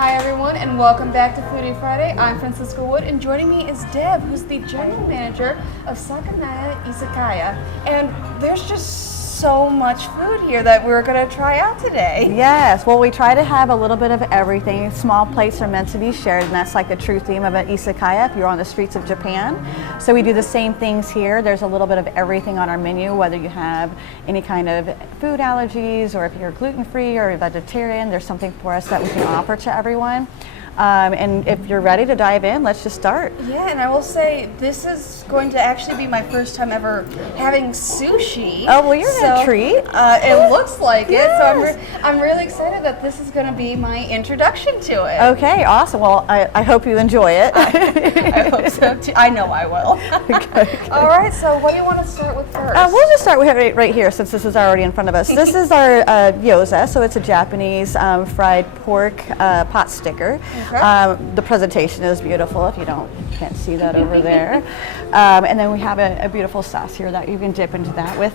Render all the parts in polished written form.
Hi everyone, and welcome back to Foodie Friday. I'm Francisca Wood, and joining me is Deb, who's the general manager of Sakanaya Izakaya. And there's just so much food here that we're going to try out today. Yes, well, we try to have a little bit of everything. Small plates are meant to be shared, and that's like the true theme of an izakaya if you're on the streets of Japan. So we do the same things here. There's a little bit of everything on our menu, whether you have any kind of food allergies or if you're gluten-free or vegetarian, there's something for us that we can offer to everyone. And if you're ready to dive in, let's just start. Yeah, and I will say this is going to actually be my first time ever having sushi. Oh, well, you're in a treat. It looks like Yes. it, so I'm really excited that this is going to be my introduction to it. Okay, awesome. Well, I hope you enjoy it. I hope so too. I know I will. Okay. All right, so what do you want to start with first? We'll just start with it right here since this is already in front of us. This is our gyoza, so it's a Japanese fried pork pot sticker. Okay. The presentation is beautiful if you can't see that over there. And then we have a beautiful sauce here that you can dip into that with.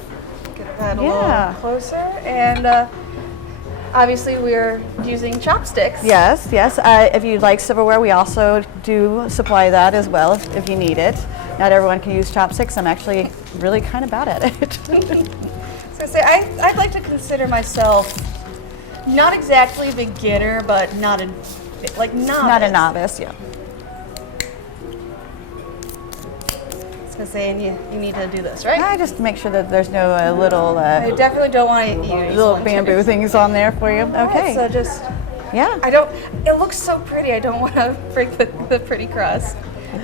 Get that a little closer. And obviously we're using chopsticks. Yes, yes. If you'd like silverware, we also do supply that as well if you need it. Not everyone can use chopsticks. I'm actually really kind of bad at it. So I'd like to consider myself not exactly beginner, but not a novice. Not a novice, yeah. I was gonna say, and you need to do this, right? I just make sure that there's no little I definitely don't want to use little bamboo things on there for you. Okay. Right, so just Yeah. it looks so pretty. I don't want to break the pretty crust.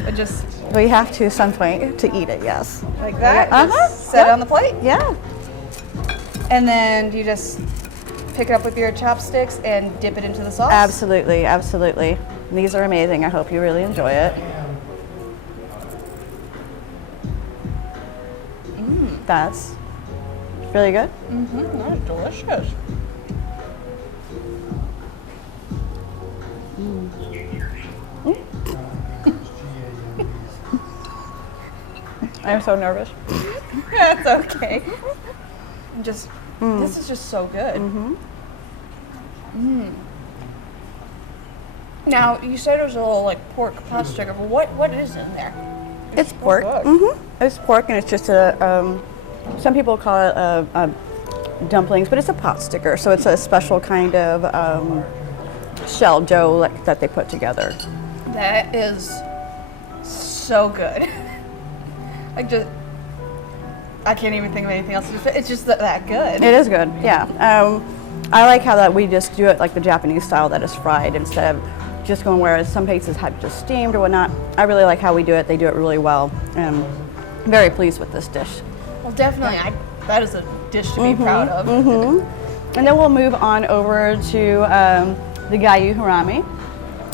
But just We have to some point to eat it, yes. like that. Uh-huh. Just set it on the plate. Yeah. And then you just pick it up with your chopsticks and dip it into the sauce. Absolutely, absolutely. These are amazing. I hope you really enjoy it. That's really good. Mm-hmm. That's delicious. I'm so nervous. That's okay. Just this is just so good. Now you said it was a little like pork pot sticker, but what is in there? It's pork. good. It's pork, and it's just some people call it dumplings, but it's a pot sticker. So it's a special kind of shell dough that they put together. That is so good. I can't even think of anything else. It's just that good. It is good, yeah. I like how that we just do it like the Japanese style, that is fried instead of just going where some places have just steamed or whatnot. I really like how we do it. They do it really well. I'm very pleased with this dish. Well, definitely, that is a dish to be proud of. And then we'll move on over to the Gayu Harami.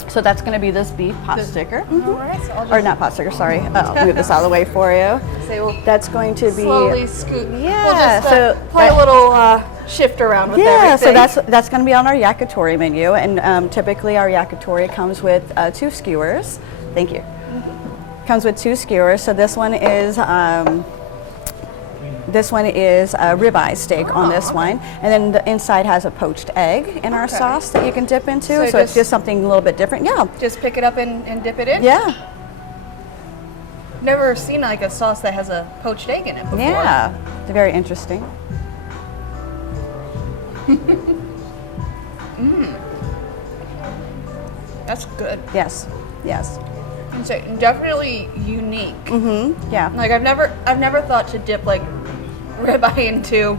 So that's going to be this beef pot sticker. All right, so I'll just Or not pot sticker, sorry. I'll move this out of the way for you. say we'll That's going to be slowly scoot. Yeah, We'll just so play a little shift around with everything. so that's going to be on our yakitori menu, and typically our yakitori comes with 2 skewers. Thank you. Comes with 2 skewers. So this one is a ribeye steak on this one, and then the inside has a poached egg in our sauce that you can dip into. So it's just something a little bit different. Yeah. Just pick it up and dip it in? Yeah. Never seen like a sauce that has a poached egg in it before. Yeah. It's very interesting. That's good. Yes. Yes. It's definitely unique. Yeah. Like I've never thought to dip like ribeye into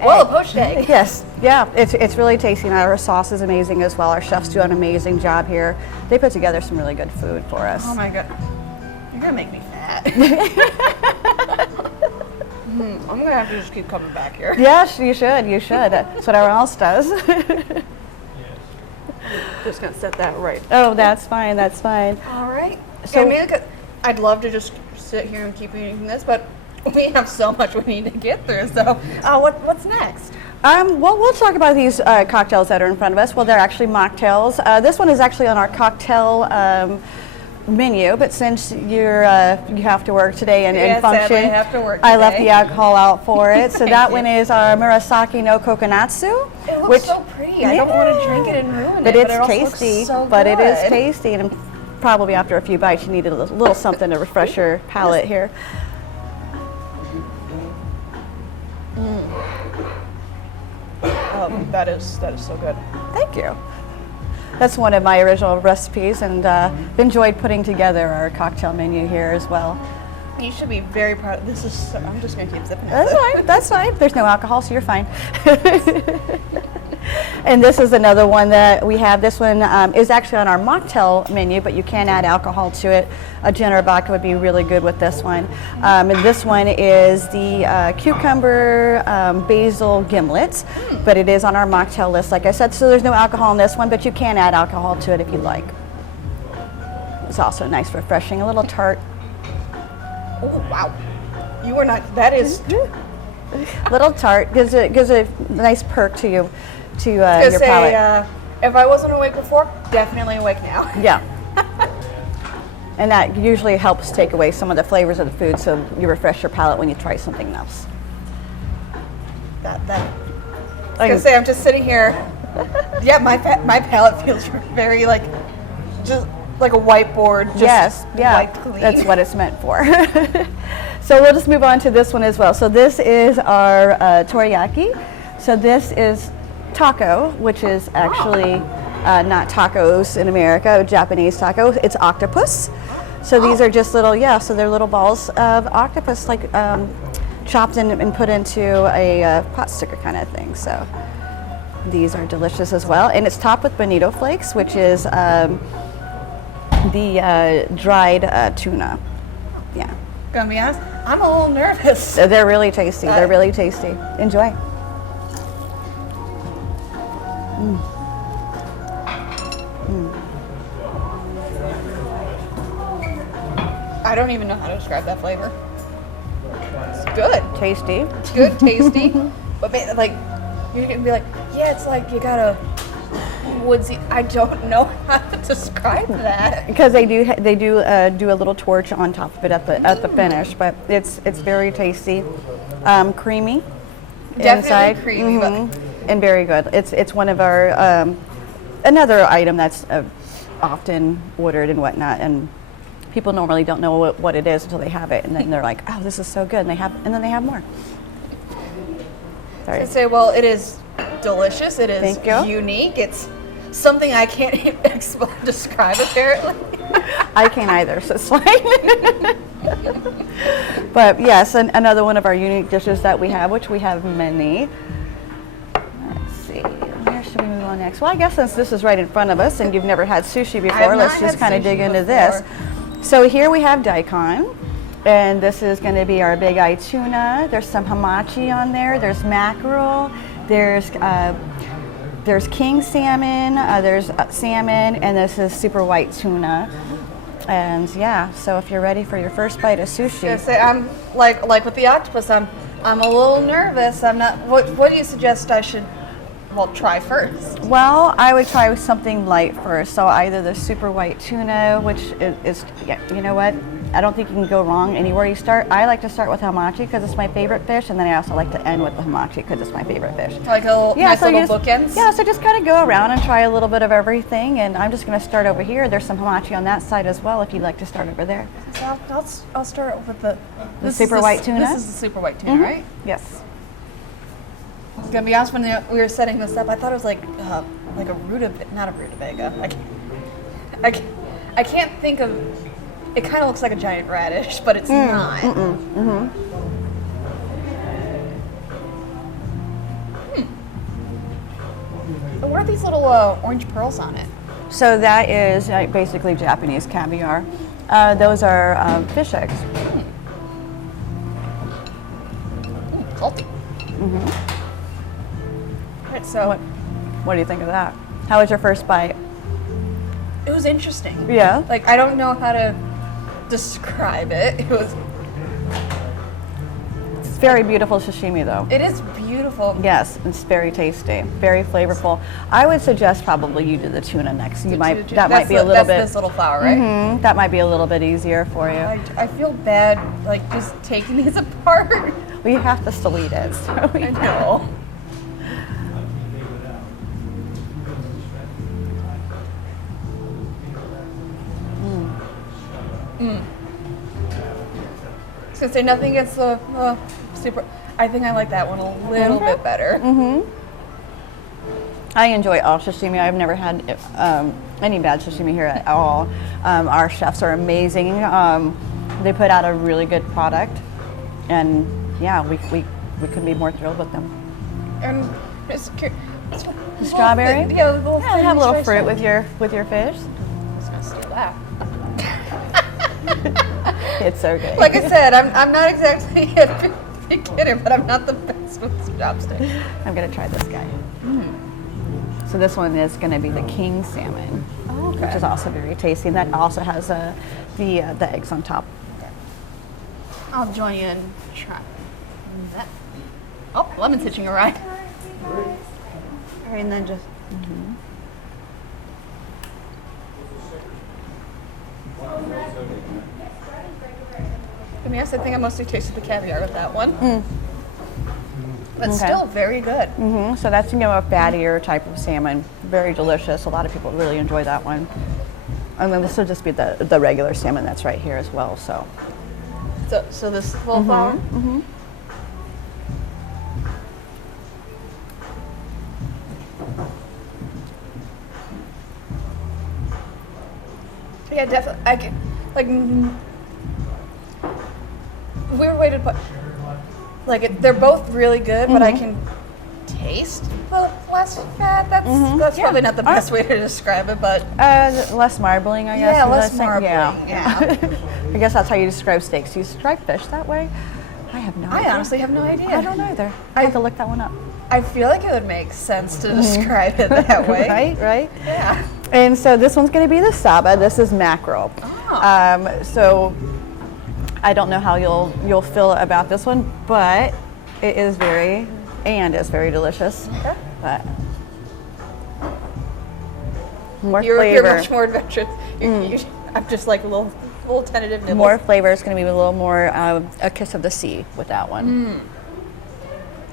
a poached egg. Yes, yeah, it's really tasty, and our sauce is amazing as well. Our chefs do an amazing job here. They put together some really good food for us. Oh my god, you're gonna make me fat. I'm gonna have to just keep coming back here. Yes, you should. You should. That's what everyone else does. Just gonna set that right. Oh, that's fine. That's fine. All right. So- I mean, I'd love to just sit here and keep eating this, but we have so much we need to get through. So, what's next? Well, we'll talk about these cocktails that are in front of us. Well, they're actually mocktails. This one is actually on our cocktail menu, but since you have to work today and Yeah, function, sadly, I have to work I left today. the alcohol out for it. So Thank that you. one is our Murasaki no Kokonatsu. It looks which, so pretty. I don't want to drink it and ruin it, but it's but it also tasty. looks so but good. it is tasty, and probably after a few bites, you need a little something to refresh your palate here. Oh, that is so good. Thank you. That's one of my original recipes, and enjoyed putting together our cocktail menu here as well. You should be very proud. This is. So, I'm just gonna keep sipping. That's fine. That's fine. There's no alcohol, so you're fine. And this is another one that we have. This one is actually on our mocktail menu, but you can add alcohol to it. A gin or vodka would be really good with this one. And this one is the cucumber basil gimlet, but it is on our mocktail list, like I said. So there's no alcohol in this one, but you can add alcohol to it if you'd like. It's also nice, refreshing, a little tart. Oh wow, you are not. That is. Little tart gives a nice perk to you, to your palate. If I wasn't awake before, definitely awake now. Yeah. And that usually helps take away some of the flavors of the food, so you refresh your palate when you try something else. I was gonna say, I'm just sitting here. Yeah, my palate feels very like, just like a whiteboard. Just Yes, yeah, wiped clean. that's what it's meant for. So we'll just move on to this one as well. So this is our teriyaki. So this is taco, which is actually not tacos in America, Japanese taco. It's octopus. So these are just little, so they're little balls of octopus, like chopped and put into a pot sticker kind of thing. So these are delicious as well. And it's topped with bonito flakes, which is the dried tuna. Yeah. Gonna be honest, I'm a little nervous. So they're really tasty. They're really tasty. Enjoy. I don't even know how to describe that flavor. It's good. Tasty. It's good, tasty. But like, you're gonna be like, yeah, it's like you got a woodsy. I don't know how to describe that. Because they do do a little torch on top of it at the finish, but it's very tasty, creamy, Definitely inside, creamy, but and very good. It's one of our another item that's often ordered and whatnot, and people normally don't know what it is until they have it, and then they're like, oh, this is so good, and then they have more. Sorry. I say, well, it is delicious. It is Thank you. unique. It's something I can't describe apparently. I can't either, so it's fine. But yes, another one of our unique dishes that we have, which we have many. Let's see, where should we move on next? Well, I guess since this is right in front of us and you've never had sushi before, let's just kind of dig into this. So here we have daikon, and this is going to be our big eye tuna. There's some hamachi on there. There's mackerel. There's king salmon. There's salmon, and this is super white tuna. And yeah, so if you're ready for your first bite of sushi, I say, I'm like with the octopus. I'm a little nervous. I'm not. What do you suggest I should? Well, try first. well, I would try with something light first. So either the super white tuna, which is you know what? I don't think you can go wrong anywhere you start. I like to start with hamachi because it's my favorite fish, and then I also like to end with the hamachi because it's my favorite fish. Like a nice so you little bookends. Yeah, so just kind of go around and try a little bit of everything. And I'm just going to start over here. There's some hamachi on that side as well if you'd like to start over there. So I'll start with the super white tuna? This is the super white tuna, right? Yes. I'm gonna be honest. When we were setting this up, I thought it was like a not a rutabaga. I can't think of. It kind of looks like a giant radish, but it's not. But what are these little orange pearls on it? So that is basically Japanese caviar. Those are fish eggs. Salty. Right, so What do you think of that? How was your first bite? it was interesting. Yeah. Like, I don't know how to describe it. It's very beautiful sashimi though. It is beautiful beautiful. Yes, it's very tasty, very flavorful. I would suggest probably you do the tuna next. That might be a little bit. That's this little flower, right? That might be a little bit easier for you. I feel bad, like, just taking these apart. We have to still eat it. So I know. I was gonna say nothing against the super. I think I like that one a little bit better. I enjoy all sashimi. I've never had any bad sashimi here at all. Our chefs are amazing. They put out a really good product, and yeah, we couldn't be more thrilled with them. And it's The strawberry? Yeah, the little have a little fruit with your fish. I was gonna steal that. It's okay. Like I said, I'm not exactly a beginner, but I'm not the best with chopsticks. I'm gonna try this guy. So this one is gonna be the king salmon, which is also very tasty, and that also has the eggs on top. I'll join you in trying that. Oh, lemon's hitching a ride. And then just. To be honest, I think I mostly tasted the caviar with that one. But still very good. So that's a fattier type of salmon, very delicious. A lot of people really enjoy that one. And then this will just be the regular salmon that's right here as well. So this full flower. Yeah, definitely. I can, like, weird way to put. Like, they're both really good, but I can taste the less fat. That's probably not the best way to describe it, but less marbling, I guess. yeah, less marbling. Yeah. I guess that's how you describe steaks. Do you describe fish that way? I have no idea. I honestly have no idea. I don't either. I have to look that one up. I feel like it would make sense to describe it that way. Right? Yeah. And so this one's going to be the saba. This is mackerel. Oh. So I don't know how you'll feel about this one, but it's very delicious. Okay. But more You're flavor. much more adventurous. I'm just like a little tentative nibbles. More flavor is going to be a little more a kiss of the sea with that one.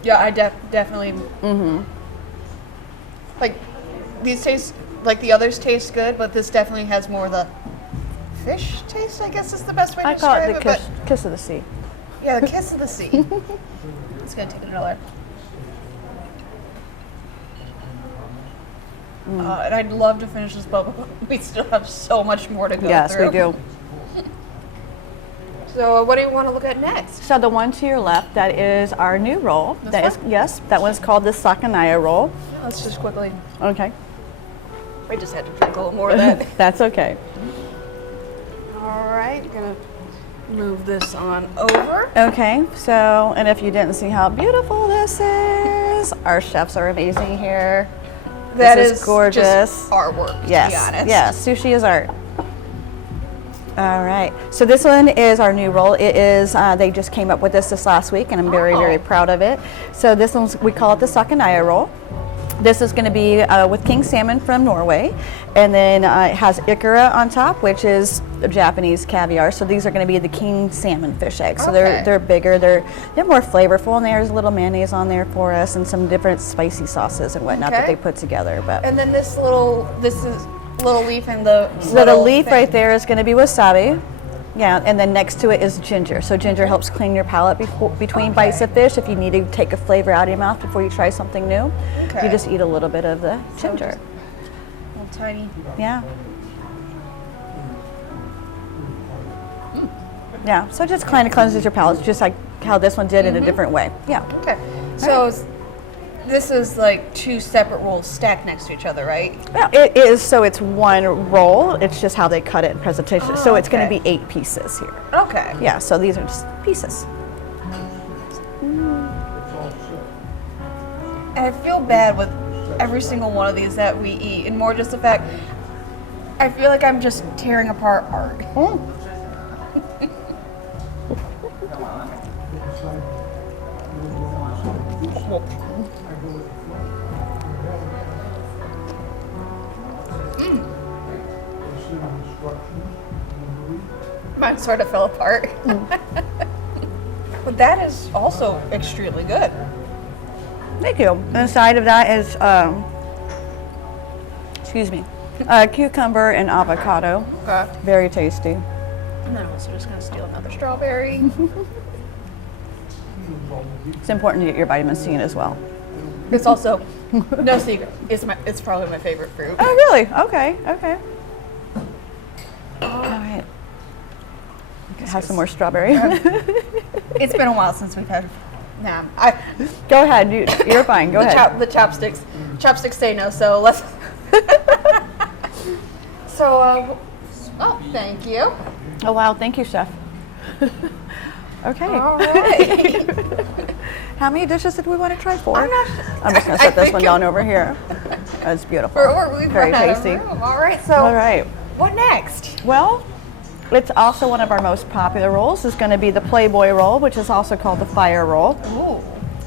Yeah, I definitely. Like, these taste like the others taste good, but this definitely has more of the fish taste, I guess is the best way to I call describe it the kiss of the sea. Yeah, the kiss of the sea. It's gonna take another. And I'd love to finish this bubble, but we still have so much more to go through. Yes, we do. So what do you want to look at next? So the one to your left, that is our new roll. Yes, that one's called the Sakanaya roll. Yeah, let's just quickly. Okay. I just had to drink a little more of that. That's okay. All right, gonna move this on over. Okay, so, and if you didn't see how beautiful this is, our chefs are amazing here. That is gorgeous. Just artwork, Yes, to be honest. yes, sushi is art. All right, so this one is our new roll. It is, they just came up with this last week, and I'm very, very proud of it. So this one's, we call it the Sakanaya roll. This is going to be with king salmon from Norway, and then it has ikura on top, which is Japanese caviar. So these are going to be the king salmon fish eggs. So they're bigger, they're more flavorful, and there's a little mayonnaise on there for us, and some different spicy sauces and whatnot that they put together. But and then this is little leaf in the. So the leaf right there is going to be wasabi. Yeah, and then next to it is ginger. So ginger helps clean your palate between bites of fish. If you need to take a flavor out of your mouth before you try something new, you just eat a little bit of the ginger. A little tiny. Yeah. Yeah, so it just kind of cleanses your palate, just like how this one did in a different way. Yeah. Okay, so this is like two separate rolls stacked next to each other, right? Yeah, it is. So it's one roll. It's just how they cut it in presentation. So it's going to be 8 pieces here. Okay. Yeah, so these are just pieces. And I feel bad with every single one of these that we eat, and more just the fact I feel like I'm just tearing apart art. Mine sort of fell apart. But that is also extremely good. Thank you. Inside of that is, cucumber and avocado. Okay. Very tasty. And then I'm also just going to steal another strawberry. It's important to get your vitamin C in as well. It's also, no secret, it's probably my favorite fruit. Oh, really? Okay, okay. All right. Have some more strawberry. It's been a while since we've had. Nah, Go ahead. You're fine. Go ahead. The chopsticks say no. So let's. So, oh, thank you. Oh wow! Thank you, chef. Okay. All right. How many dishes did we want to try? 4? I'm just going to set this one down over here. That's beautiful. We've Very run out of tasty. room. All right. So. All right. What next? Well, it's also one of our most popular rolls. It's going to be the Playboy roll, which is also called the fire roll. Ooh.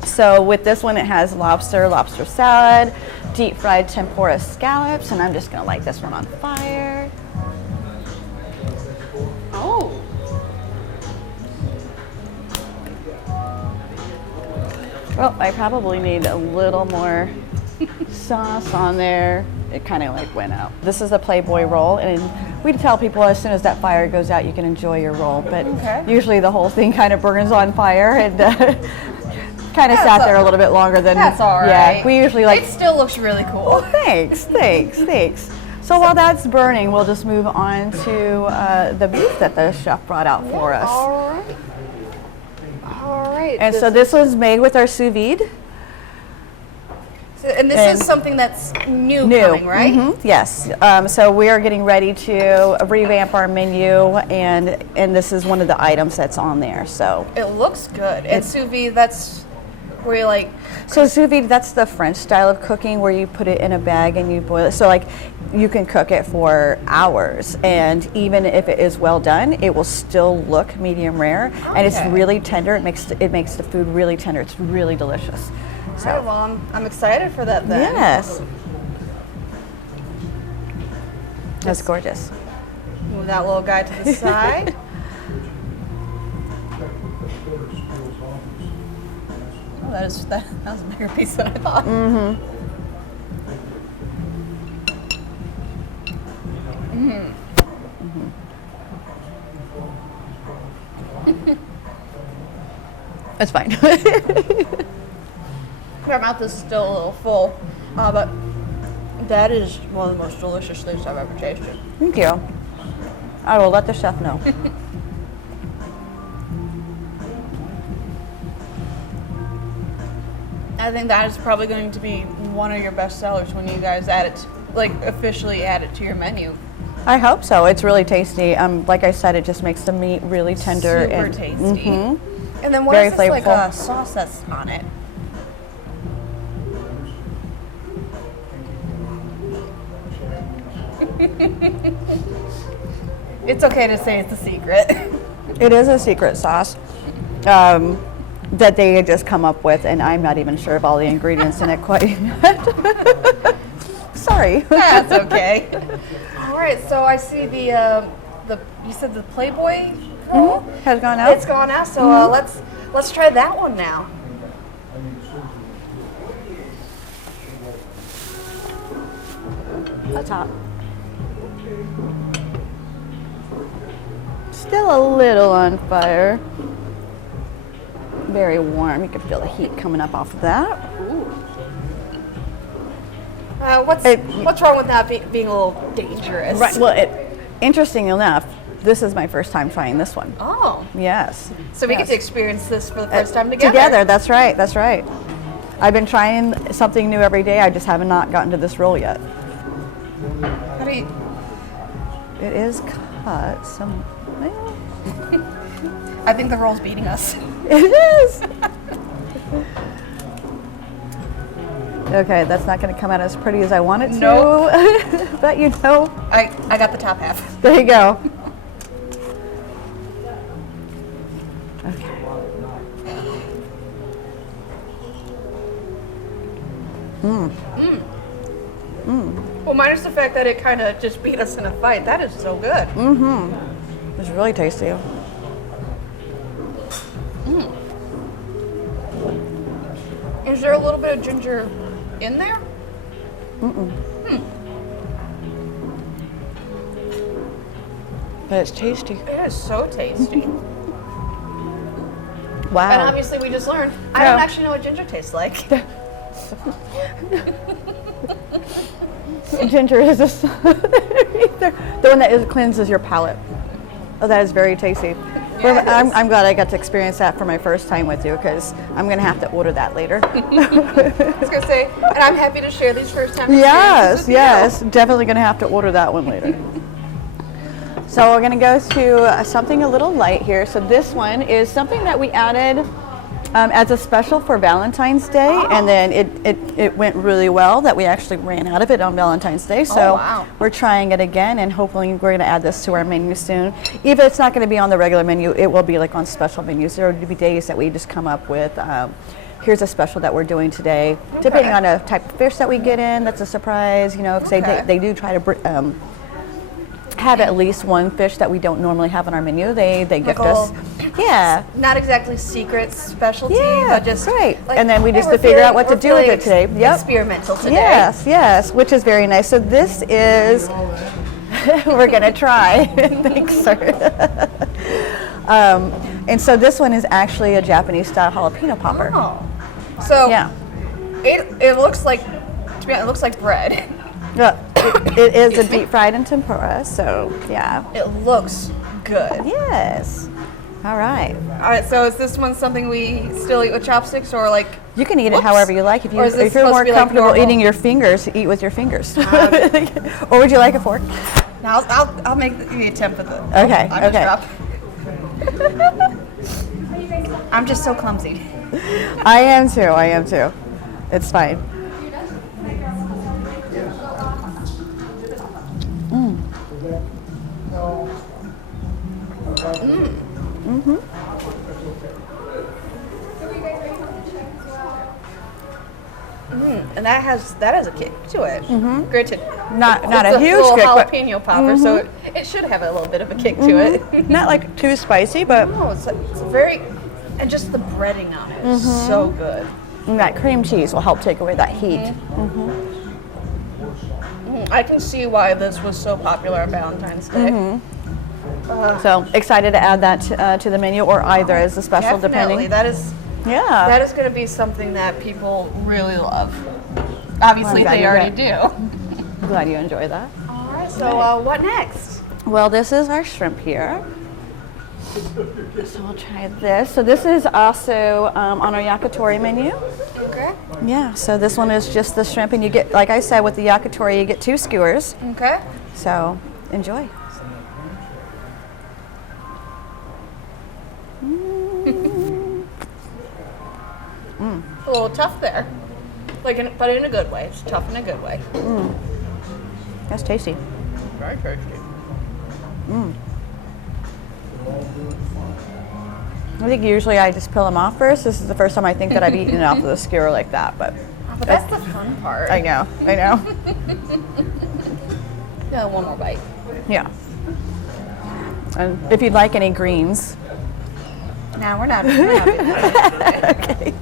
So with this one, it has lobster salad, deep fried tempura scallops, and I'm just going to light this one on fire. Oh. Well, I probably need a little more sauce on there. It kind of like went out. This is a Playboy roll, and we tell people as soon as that fire goes out, you can enjoy your roll. But usually the whole thing kind of burns on fire and kind of sat there a little bit longer than. That's all right. Yeah, we usually like. It still looks really cool. Well, thanks. So while that's burning, we'll just move on to the beef that the chef brought out for us. All right. And so this was made with our sous vide. And this is something that's new. Coming, right? Mm-hmm. Yes. So we are getting ready to revamp our menu, and this is one of the items that's on there. So it looks good. And sous vide, that's where you like. So sous vide, that's the French style of cooking where you put it in a bag and you boil it. So like you can cook it for hours, and even if it is well done, it will still look medium rare, and it's really tender. It makes the food really tender. It's really delicious. So. All right, well, I'm excited for that then. Yes. That's gorgeous. Move that little guy to the side. Oh, that was a bigger piece than I thought. Mm-hmm. That's fine. My mouth is still a little full, but that is one of the most delicious things I've ever tasted. Thank you. I will let the chef know. I think that is probably going to be one of your best sellers when you guys add it, officially add it to your menu. I hope so. It's really tasty. Like I said, it just makes the meat really tender. Super and tasty. Mm-hmm. And then what Very is this flavorful. like a sauce that's on it? It's okay to say it's a secret. It is a secret sauce that they had just come up with, and I'm not even sure of all the ingredients in it quite yet. Sorry. That's okay. All right, so I see the you said the Playboy roll has gone out. It's gone out, so let's try that one now. That's hot. Still a little on fire. Very warm. You can feel the heat coming up off of that. What's wrong with that being a little dangerous? Right. Well, interesting enough, this is my first time trying this one. Oh. Yes. So we get to experience this for the first time together. Together, that's right. That's right. I've been trying something new every day. I just have not gotten to this roll yet. How do you? It is cut some. Well, I think the roll's beating us. it is. Okay, that's not going to come out as pretty as I want it to. Nope. But you know. I got the top half. There you go. Okay. Well, minus the fact that it kind of just beat us in a fight. That is so good. It's really tasty. Is there a little bit of ginger in there? But it's tasty. It is so tasty. Wow. And obviously we just learned, I don't actually know what ginger tastes like. Ginger is the one that cleanses your palate. Oh, that is very tasty. Yes. I'm glad I got to experience that for my first time with you, because I'm going to have to order that later. I was going to say, and I'm happy to share these first time Yes, experiences with yes. Definitely going to have to order that one later. So we're going to go to something a little light here. So this one is something that we added as a special for Valentine's Day, and then it went really well that we actually ran out of it on Valentine's Day. So we're trying it again, and hopefully we're going to add this to our menu soon. Even if it's not going to be on the regular menu, it will be like on special menus. There will be days that we just come up with, here's a special that we're doing today, depending on the type of fish that we get in. That's a surprise, you know, because they do try to have at least one fish that we don't normally have on our menu. They gift us. Yeah. Not exactly secret specialty, but just right. Like, and then we just we're to figure out what to feeling- do with it today. Yep. Experimental today. Yes, yes, which is very nice. So this is, we're gonna try. Thanks, sir. And so this one is actually a Japanese style jalapeno popper. Oh. So Yeah. it looks like, to be honest, it looks like bread. Yeah, it is a deep fried in tempura, so yeah. It looks good. Yes. All right. All right, so is this one something we still eat with chopsticks, or like? You can eat it however you like. If Or is this if you're supposed more to be like comfortable normal? eating your fingers, eat with your fingers. Or would you like a fork? Now I'll make the attempt at the. Okay. I'm just I'm just so clumsy. I am too. It's fine. And that has a kick to it. Granted, Not it's a huge full kick, but jalapeno popper, so it should have a little bit of a kick to it. not like too spicy, but No, it's very, and just the breading on it is so good. that cream cheese will help take away that heat. I can see why this was so popular on Valentine's Day. So excited to add that to the menu, or either as a special, Definitely, depending. that is going to be something that people really love. Obviously, glad they you already got- do. I'm glad you enjoy that. All right, so what next? Well, this is our shrimp here. So I'll try this. So this is also on our yakitori menu. Okay. Yeah, so this one is just the shrimp, and you get, like I said, with the yakitori, you get 2 skewers. Okay. So enjoy. A little tough there, but in a good way. It's tough in a good way. That's tasty. Very tasty. I think usually I just peel them off first. This is the first time I think that I've eaten it off of the skewer like that, but But that's the fun part. I know. Yeah, one more bite. Yeah. And if you'd like any greens. No, we're not doing that. Okay.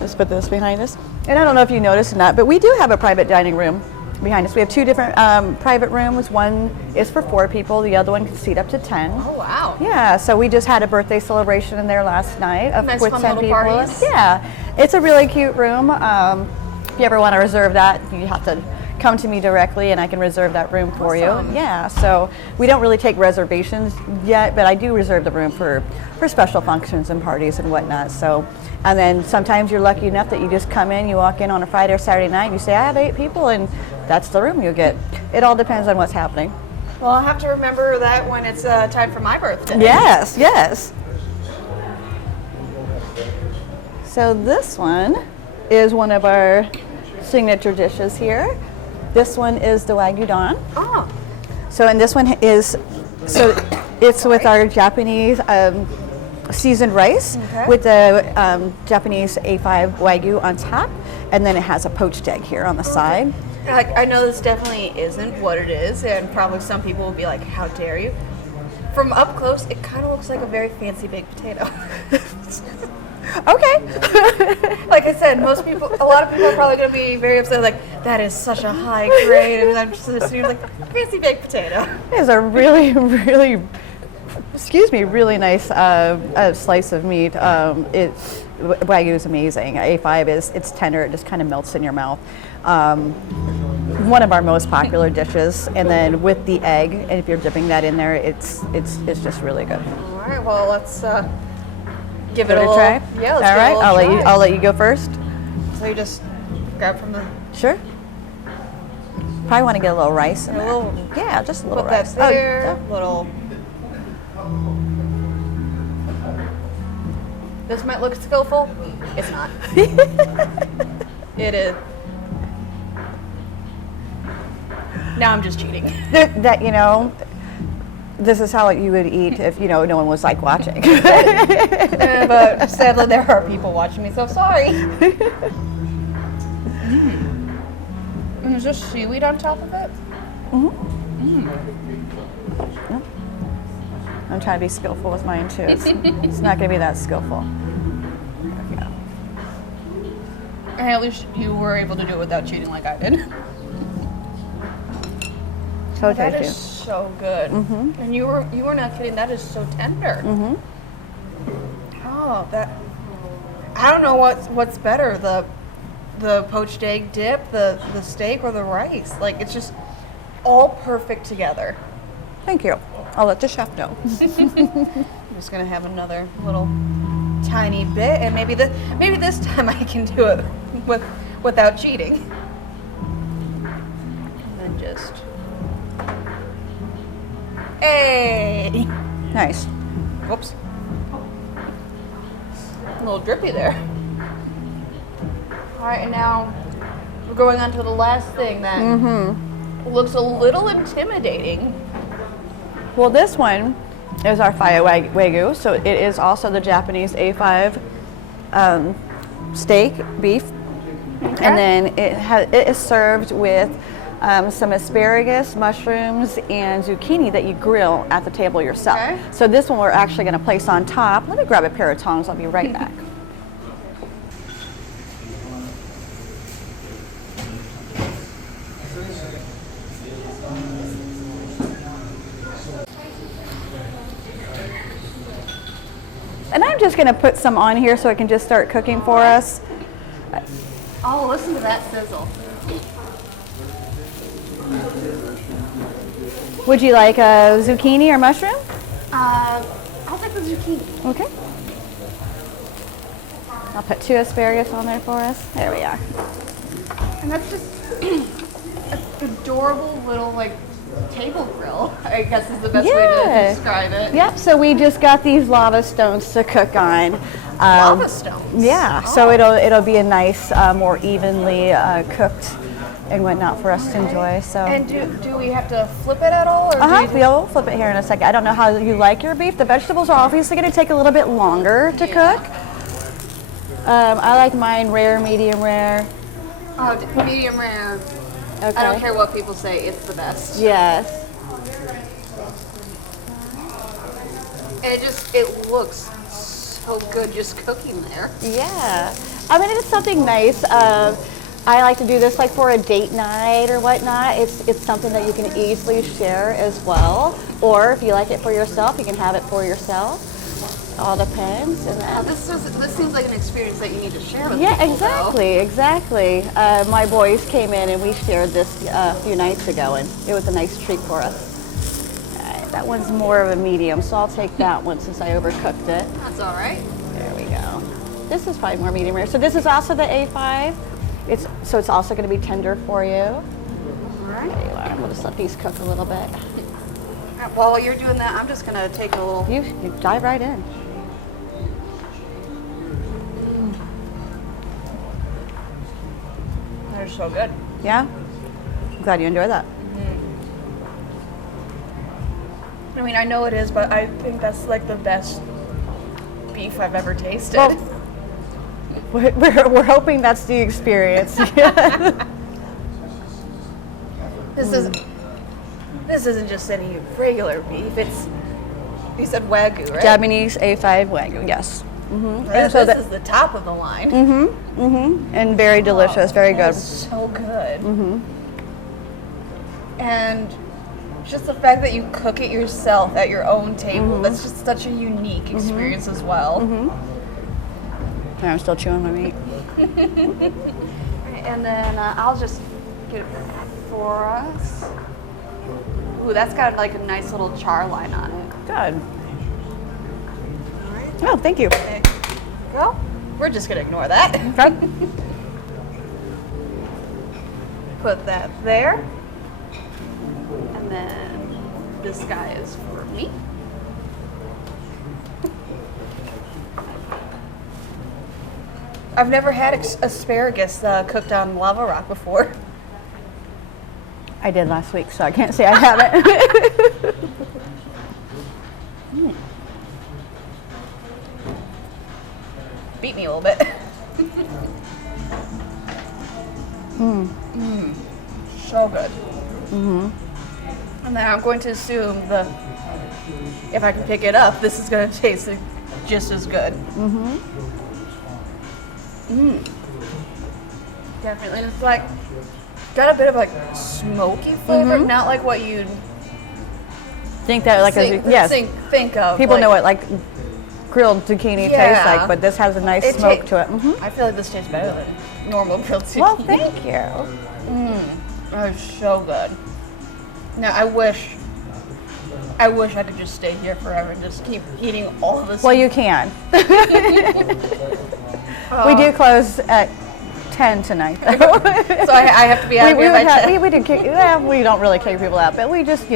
Let's put this behind us. And I don't know if you noticed or not, but we do have a private dining room behind us. We have 2 different private rooms. One is for 4 people. The other one can seat up to 10. Oh, wow. Yeah, so we just had a birthday celebration in there last night Nice, with fun 10 little people. parties. Yeah, it's a really cute room. If you ever want to reserve that, you have to come to me directly and I can reserve that room for Awesome. you. Yeah, so we don't really take reservations yet, but I do reserve the room for special functions and parties and whatnot. So, and then sometimes you're lucky enough that you just come in, you walk in on a Friday or Saturday night, you say, I have 8 people, and that's the room you get. It all depends on what's happening. Well, I'll have to remember that when it's time for my birthday. Yes, yes. So this one is one of our signature dishes here. This one is the Wagyu Don. Oh. So, and this one is, so it's with our Japanese seasoned rice with the Japanese A5 Wagyu on top. And then it has a poached egg here on the side. I know this definitely isn't what it is, and probably some people will be like, how dare you? From up close, it kind of looks like a very fancy baked potato. Okay. Like I said, a lot of people are probably going to be very upset, like, that is such a high grade, and I'm just assuming, like, fancy baked potato. It's a really, really, really nice slice of meat. Wagyu is amazing. A5 it's tender, it just kind of melts in your mouth. One of our most popular dishes, and then with the egg, and if you're dipping that in there, it's just really good. All right, well, let's give it a little try. Yeah, let's all right. try. I'll let you go first. So you just grab from the. Sure. Probably want to get a little rice in A there. little. Yeah, just a little Put rice. that there. Oh, Little. This might look skillful. It's not. It is. Now I'm just cheating. that this is how you would eat if no one was like watching. But sadly, there are people watching me, so sorry. And is there seaweed on top of it? Yep. I'm trying to be skillful with mine too. It's not going to be that skillful. Yeah. And at least you were able to do it without cheating like I did. So That tasty. is so good. And you were not kidding. That is so tender. Oh, that. I don't know what's better, the poached egg dip, the steak, or the rice. Like, it's just all perfect together. Thank you. I'll let the chef know. I'm just gonna have another little tiny bit, and maybe this time I can do it without cheating. And then just. Hey! Nice. Whoops. A little drippy there. All right, and now we're going on to the last thing that looks a little intimidating. Well, this one is our Fire Wagyu, so it is also the Japanese A5 steak, beef. Okay. And then it is served with some asparagus, mushrooms, and zucchini that you grill at the table yourself. Okay. So this one we're actually going to place on top. Let me grab a pair of tongs. I'll be right back. And I'm just going to put some on here so it can just start cooking for us. Oh, listen to that sizzle. Would you like a zucchini or mushroom? I'll take the zucchini. Okay. I'll put 2 asparagus on there for us. There we are. And that's just an adorable little, like, table grill, I guess is the best way to describe it. Yep, so we just got these lava stones to cook on. Lava stones? Yeah, so it'll be a nice, more evenly cooked and whatnot for us to enjoy. So. And do we have to flip it at all? Or We'll flip it here in a second. I don't know how you like your beef. The vegetables are obviously going to take a little bit longer to cook. I like mine rare, medium rare. Oh, medium rare. Okay. I don't care what people say, it's the best. Yes. And it looks so good just cooking there. Yeah. I mean, it's something nice. I like to do this like for a date night or whatnot. It's something that you can easily share as well. Or if you like it for yourself, you can have it for yourself. All depends. And then, This seems like an experience that you need to share with people. yeah, exactly. My boys came in and we shared this a few nights ago, and it was a nice treat for us. All right, that one's more of a medium, so I'll take that one since I overcooked it. That's all right. There we go. This is probably more medium rare. So this is also the A5. It's also going to be tender for you. All right. There you are. We'll just let these cook a little bit. While you're doing that, I'm just gonna take a little. You dive right in. They're so good. Yeah? I'm glad you enjoyed that. I mean, I know it is, but I think that's like the best beef I've ever tasted. Well, We're hoping that's the experience. This isn't just any regular beef. It's, you said Wagyu, right? Japanese A5 Wagyu, yes. This is the top of the line. And very delicious, very good. So good. And just the fact that you cook it yourself at your own table, that's just such a unique experience as well. Yeah, I'm still chewing my meat. And then I'll just get it for us. Ooh, that's got like a nice little char line on it. Good. Oh, thank you. There you go. We're just gonna ignore that. Okay. Put that there. And then this guy is for me. I've never had asparagus cooked on lava rock before. I did last week, so I can't say I haven't. Beat me a little bit. So good. And then I'm going to assume if I can pick it up, this is going to taste just as good. Definitely. And it's like got a bit of like smoky flavor, not like what you'd Think that like think of. people like, know what like grilled zucchini tastes like, but this has a nice smoke to it. I feel like this tastes better than normal grilled zucchini. Well, thank you. Oh, it's so good. Now I wish I could just stay here forever and just keep eating all of this. Well, you can. We do close at 10 tonight, though. So I have to be out here by 10. We don't really kick people out, but we just,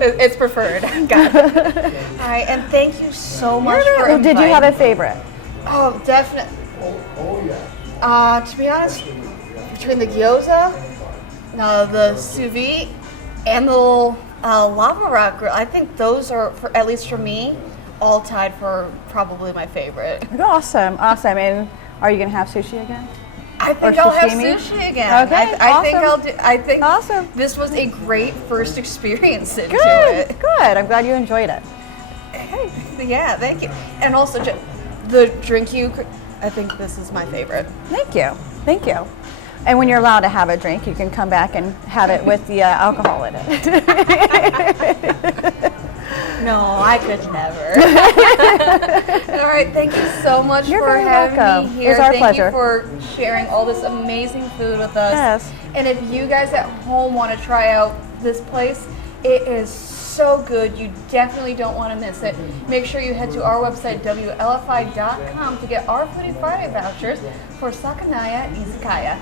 It's preferred. Got it. All right, and thank you so much for inviting. Did you have a favorite? Oh, definitely. To be honest, between the gyoza, the sous vide, and the lava rock grill, I think those are, at least for me, all tied for probably my favorite. Awesome. And are you going to have sushi again? I think I'll have sushi again. Okay, I think awesome. This was a great first experience into Good. it. Good. I'm glad you enjoyed it. Hey, yeah, thank you. And also, the drink I think this is my favorite. Thank you. And when you're allowed to have a drink, you can come back and have it with the alcohol in it. No, I could never. All right, thank you so much You're for very having welcome. me here. It was our Thank pleasure. you for sharing all this amazing food with us. Yes. And if you guys at home want to try out this place, it is so good. You definitely don't want to miss it. Make sure you head to our website, WLFI.com, to get our Foodie Friday vouchers for Sakanaya Izakaya.